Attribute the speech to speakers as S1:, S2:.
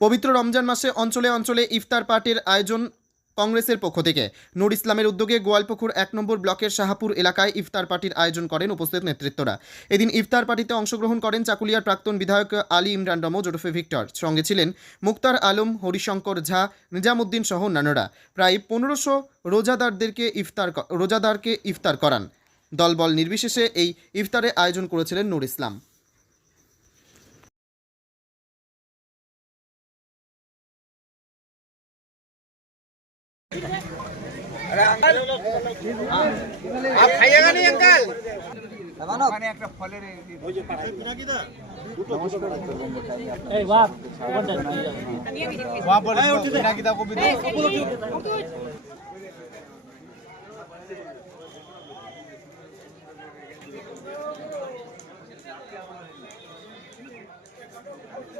S1: পবিত্র রমজান মাসে অঞ্চলে অঞ্চলে ইফতার পার্টির আয়োজন কংগ্রেসের পক্ষ থেকে। নূর ইসলামের উদ্যোগে গোয়ালপুকুর এক নম্বর ব্লকের শাহাপুর এলাকায় ইফতার পার্টির আয়োজন করেন উপস্থিত নেতৃত্বরা। এদিন ইফতার পার্টিতে অংশগ্রহণ করেন চাকুলিয়ার প্রাক্তন বিধায়ক আলী ইমরান রমজ ওরফে ভিক্টর। সঙ্গে ছিলেন মুক্তার আলম, হরিশঙ্কর ঝা, নিজামুদ্দিন সহ অন্যান্যরা। প্রায় পনেরোশো রোজাদারদেরকে ইফতার রোজাদারকে ইফতার করান। দলবল নির্বিশেষে এই ইফতারের আয়োজন করেছিলেন নূর ইসলাম।
S2: आप खाइएगा नहीं अंकल Thank you.